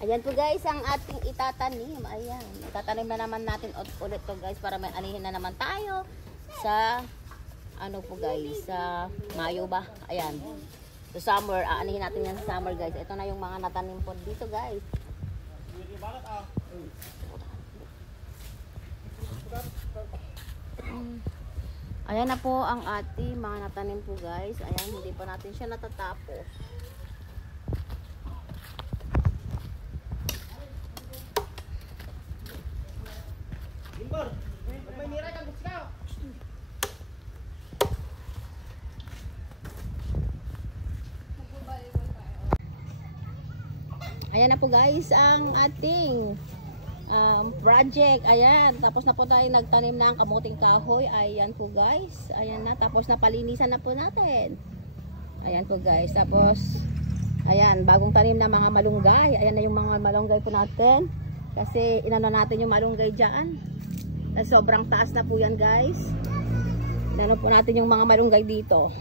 Ayan po guys, ang ating itatanim. Ayan, itatanim na naman natin ulit to guys para may anihin na naman tayo sa ano po guys, sa Mayo ba? Ayan. Sa summer, aanihin natin yan sa summer guys. Ito na yung mga natanim po dito guys. Ayan na po ang ating mga natanim po guys. Ayan, hindi pa natin siya natatapos. Ayan na po guys ang ating project. Ayan, tapos na po tayo nagtanim ng kamuting kahoy. Ayan po guys. Ayan na, tapos napalinisan na po natin. Ayan po guys. Tapos ayan, bagong tanim na mga malunggay. Ayan na yung mga malunggay po natin. Kasi inano natin yung malunggay dyan. Sobrang taas na po yan guys. Inano po natin yung mga malunggay dito.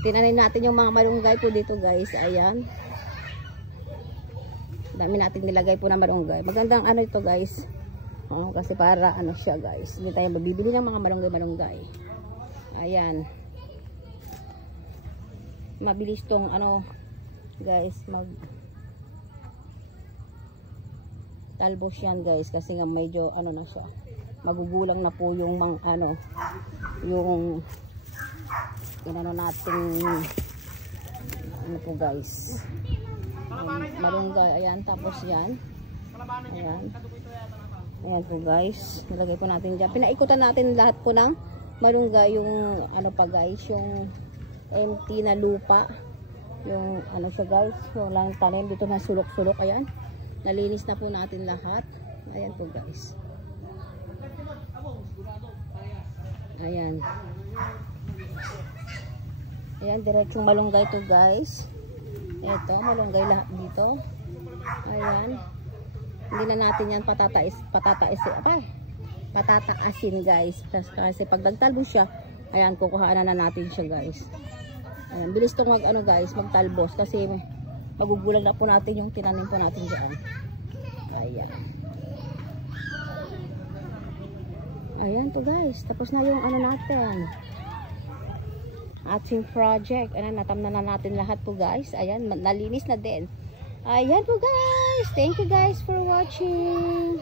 Tinanim natin yung mga malunggay po dito guys. Ayan. Dami natin nilagay po na malunggay. Magandang ano ito guys. Kasi para ano siya guys. Hindi tayo mabibili ng mga malunggay. Ayan. Mabilis tong ano guys mag talbos yan guys. Kasi nga medyo ano na siya. Magugulang na po yung mga ano. Yung inano natin ano po guys. Malunggay, ayan, tapos yan. Ayan. Ayan po guys. Nilagay po natin dyan. Pinaikutan natin lahat po ng malunggay. Yung ano pa guys, yung empty na lupa. Yung ano siya guys, yung lang tanim dito na sulok-sulok. Ayan. Nalinis na po natin lahat. Ayan po guys. Ayan. Ayan, diretsong malunggay to guys. Ito, malunggay lahat dito. Ayan. Hindi na natin yan patataasin guys. Kasi pag nagtalbos siya, ayan, kukuhaan na natin siya guys. Ayan, bilis itong ano guys, magtalbos. Kasi magugulang na po natin yung tinanim po natin dyan. Ayan. Ayan po guys. Tapos na yung ano natin. Ating project. Ayan, natamnan na natin lahat po guys. Ayan, nalinis na din. Ayan po guys. Thank you guys for watching.